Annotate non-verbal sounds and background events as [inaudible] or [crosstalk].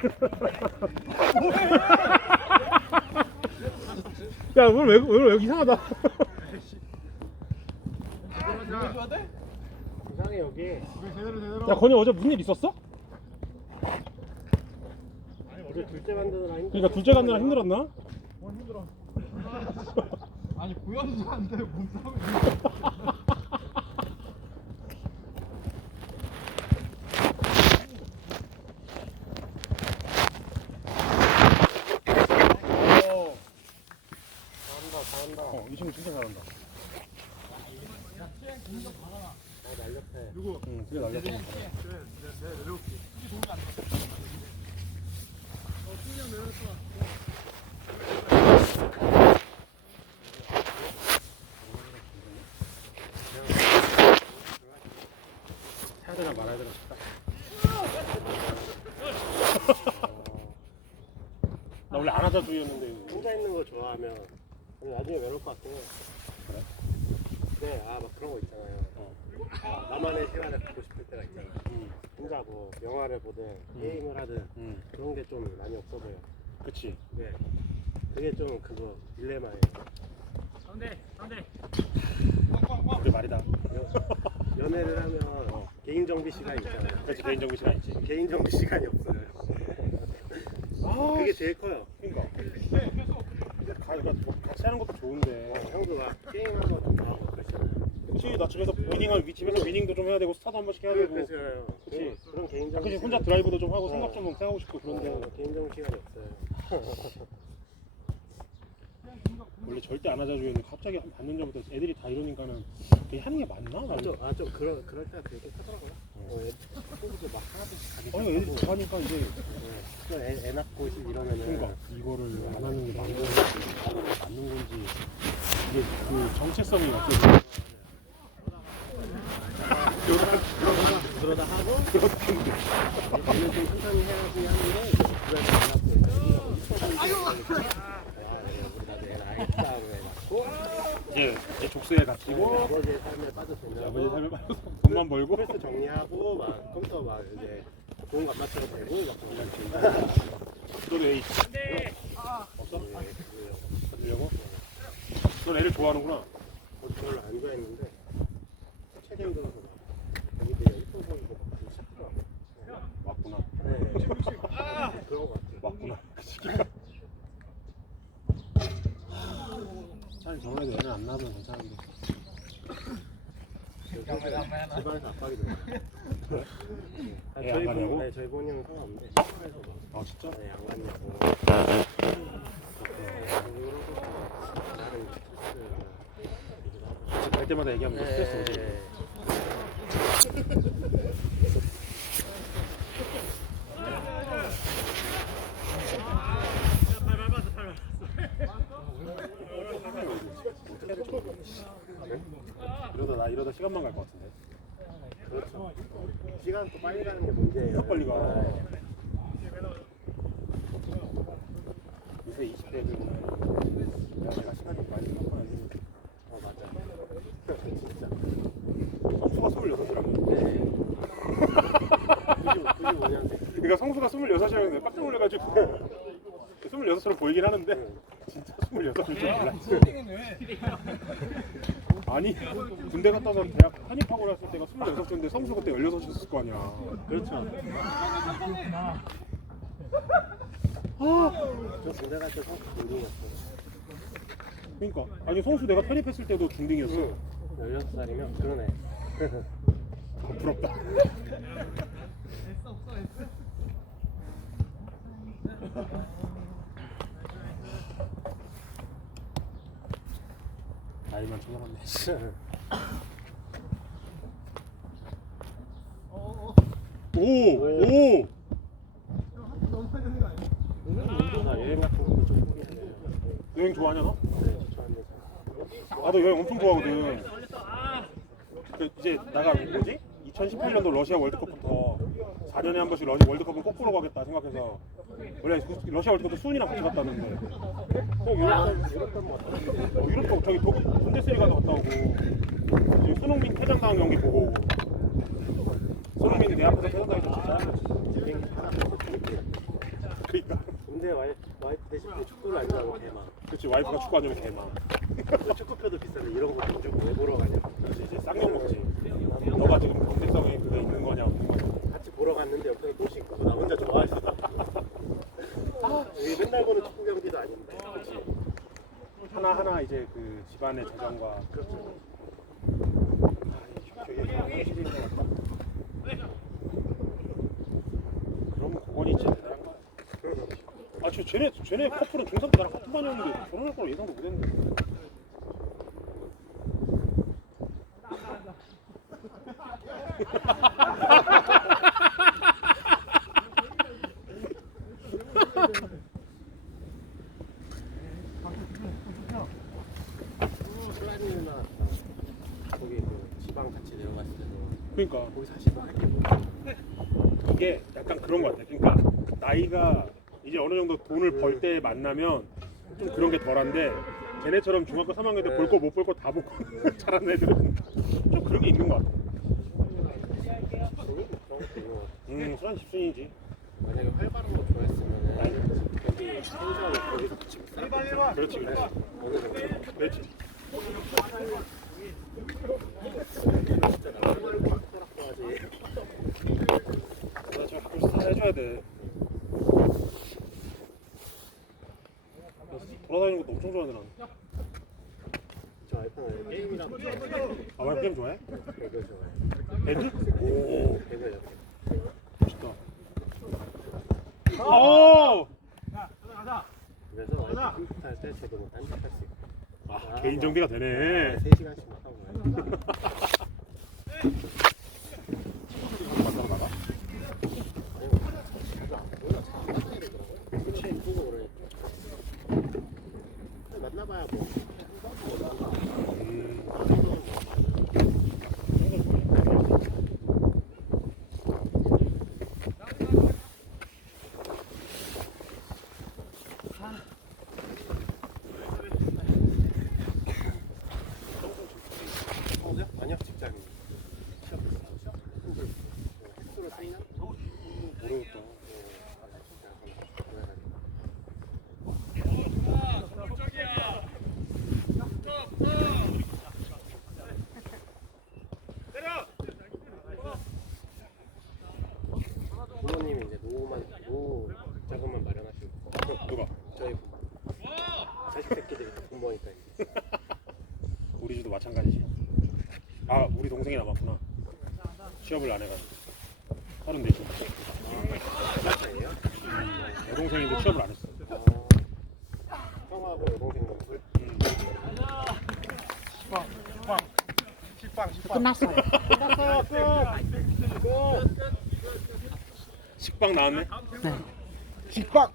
[laughs] 야 오늘 왜 오늘 왜 이상하다. 이상해 여기. 제대로 제대로. 야 건이 어제 무슨 일 있었어? 어제 둘째 만드느라 힘. 그러니까 둘째 갔느라 힘들었나? 어 힘들어. [laughs] 아니 구현수한테 몸싸움이. [laughs] 어. 잘한다 잘한다. 어, 이 친구 진짜 잘한다. 아 날렵해. 누구? 응, 그게 날렸어. 그래, 내가 내가 내려올게. 어, 충격 내렸어. 해야 되나 말아야 되나 싶다. [laughs] 나 원래 안 하자 주의였는데. 혼자 있는 거 좋아하면 근데 나중에 외로울 것 같긴 해. 그래? 네, 아 막 그런 거 있잖아요. 어. 아, 나만의 시간을 갖고 싶을 때가 있잖아. 응, 혼자 뭐 영화를 보든 게임을 하든 응, 그런 게 좀 많이 없어 보여. 그치. 네. 그게 좀 그거 딜레마예요. 그게 말이다. 연- 연애를 하면 개인 정비 시간 있잖아요. 그렇지 개인적인 시간 있지. 개인 정비 시간이 없어요. 아, 그게 제일 커요. 그러니까. 가, 그러니까 같이 하는 것도 좋은데. 어, 형도 막 게임하고 좀 좋아하고 그러잖아요. 그치 나 집에서 위닝을 위- 집에서 위닝도 좀 해야 되고 스타도 한 번씩 해야 되고. 그렇잖아요. 그치. 그런 개인 아, 그치 혼자 드라이브도 좀 하고 어. 생각 좀 해하고 싶고 그런데 어, 개인 정비 시간이 없어요. [laughs] 원래 절대 안 하자 주의였는데 갑자기 한 반년 전부터 애들이 다 이러니까는 그게 하는 게 맞나? 나는. 좀, 아, 좀 그럴, 그럴 때가 그렇게 하더라고요. 어, 애, 친구들 막 하나씩 가기 아니 애들이 시작하고, 좋아하니까 이제 네, 또 애, 애 낳고 있- 이러면은 그러니까 이거를 안 하는 게 맞는 건지 하는 게 맞는 건지 이게 그 정체성이 없어져. 그러다 하고 얘는 좀 천천히 해야지 하는데 주변에 안 낳고 있는 아유 와 우리 나중에 나이다 왜 낳고 이제 내 족쇄에 갇히고 아버지의 삶에 아버지 삶을 돈만 벌고 스트레스 정리하고 막 컴퓨터 막 이제 좋은 거 안 맞춰도 되고 막 그런 거 너는 애 있어? 없어? 가지려고? 넌 애를 좋아하는구나. 별로 안 좋아했는데 최근 들어서 막 여기 되게 예쁜 보이고 막 그러기 시작하더라고 맞구나. 네 그런 거 같아요 맞구나. 그 시기가. 차라리 저번에도 안 낳으면 괜찮은데. 집안에서 압박이 그래? 아, 애안 저희 가냐고? 부모, 네, 저희 부모님은 상관없는데 식당에서 막 아 진짜? 네, 안 갔냐고 나는 스트레스 갈 때마다 얘기하면 또 스트레스 오지. 네. 이러다 나 이러다 시간만 갈 것 같은데. 그렇죠. 시간 또 빨리 가는 게 문제예요. 더 빨리 가. 네. 요새 20대들은 야 내가 시간이 많이 생각하지. 어 맞아. 진짜. 성수가 26이라고. 네. 95년생. 그러니까 성수가 26이었는데 깜짝 놀래가지고 26으로 보이긴 하는데 26인 줄 몰랐지. 아니 군대 갔다 와서 대학 한입하고 났을 때가 26인데 성수 그때 16이었을 거 아니야. 그렇죠. 저 군대 갈때 성수 중딩이었어요. 그러니까 아니 성수 내가 편입했을 때도 중딩이었어. 16살이면 그러네. 아, [laughs] 부럽다. 나이만 쳐먹었네. 오! 오! 아, 여행 좋아하냐 너? 네, 좋아하는데 나도 여행 엄청 좋아하거든. 그 이제 나가 뭐지? 2018년도 러시아 월드컵부터 4년에 한 번씩 러시아 월드컵은 꼭 보러 가겠다 생각해서 원래 그 러시아 월드컵도 수훈이랑 같이 갔다 왔는데 형 유럽 유럽. 어, 유럽도 저기 독일 분데스리가도 갔다 오고 손흥민 퇴장당한 경기 보고 오고. 손흥민이 내 앞에서 하나 더 그러니까 근데 와이, 와이프 대신 축구를 안 좋아하고 개만. 그렇지 와이프가 축구 안 좋으면 개망 축구표도 비싼데 이런 거돈 주고 왜 보러 가냐. 이제 쌍욕 먹지 너가 지금 경제성에 그게 있는 거냐 없는 거냐 같이 보러 갔는데 옆에 또 씻고 나 혼자 좋아해서. 여기 맨날 보는 축구 경기도 아닌데. 그렇지. 하나하나 이제 그 집안의 재정과. 그러면 대단한 거야. 아, 저 쟤네 쟤네 커플은 중3 때 나랑 같은 반이었는데 결혼할 거라 예상도 못했는데. [laughs] 소란이 누나 거기 그 지방 같이 내려갔을 때도 그러니까 거기 사시는 거 이게 약간 그런 것 같아. 그러니까 나이가 이제 어느 정도 돈을 벌 때 만나면 좀 그런 게 덜한데 쟤네처럼 중학교 3학년 때 볼 거 못 볼 거 다 보고 [laughs] 잘하는 애들은 좀 그런 게 있는 것 같아. 음, 술한 집순이지. 만약에 활발한 거 좋아했으면은 여기 텐션을 거기서 붙이고 싸. 그렇지, 그렇지. 그렇지. 진짜 나만 말고 하라고 하지. 나 지금 가끔씩 살 해줘야 돼. 돌아다니는 것도 엄청 좋아하는 난. 저 와이프는 게임이랑 아, 와이프 게임 좋아해? 배그 좋아해. 배드? 오, 배그 이렇게. 멋있다. 오! 그래서 컴퓨터 할때 뭐 딴짓할 수 있고. 아, 개인 정비가 되네. 3시간씩 막 하고 와요. 만나러 나가? 그치. 보고 그래. 만나봐야 뭐. 음. 어디야? 아니야 직장인. 시험 시험? 근데 횟수를 쓰냐? 모르겠다. 부모님이 이제 노후만 노후 자금만 마련하시고 누가? 저희 부모 자식 새끼들이 다 공무원이니까 이제 우리 집도 마찬가지지. 아, 우리 동생이 남았구나. 취업을 안 해가지고. 서른 자식이에요? 여동생인데 취업을 안 했어. 어, 형하고 여동생 놈들 음. 끝났어요. 끝났어요 끝! 끝! 식빵 나왔네? 식빵.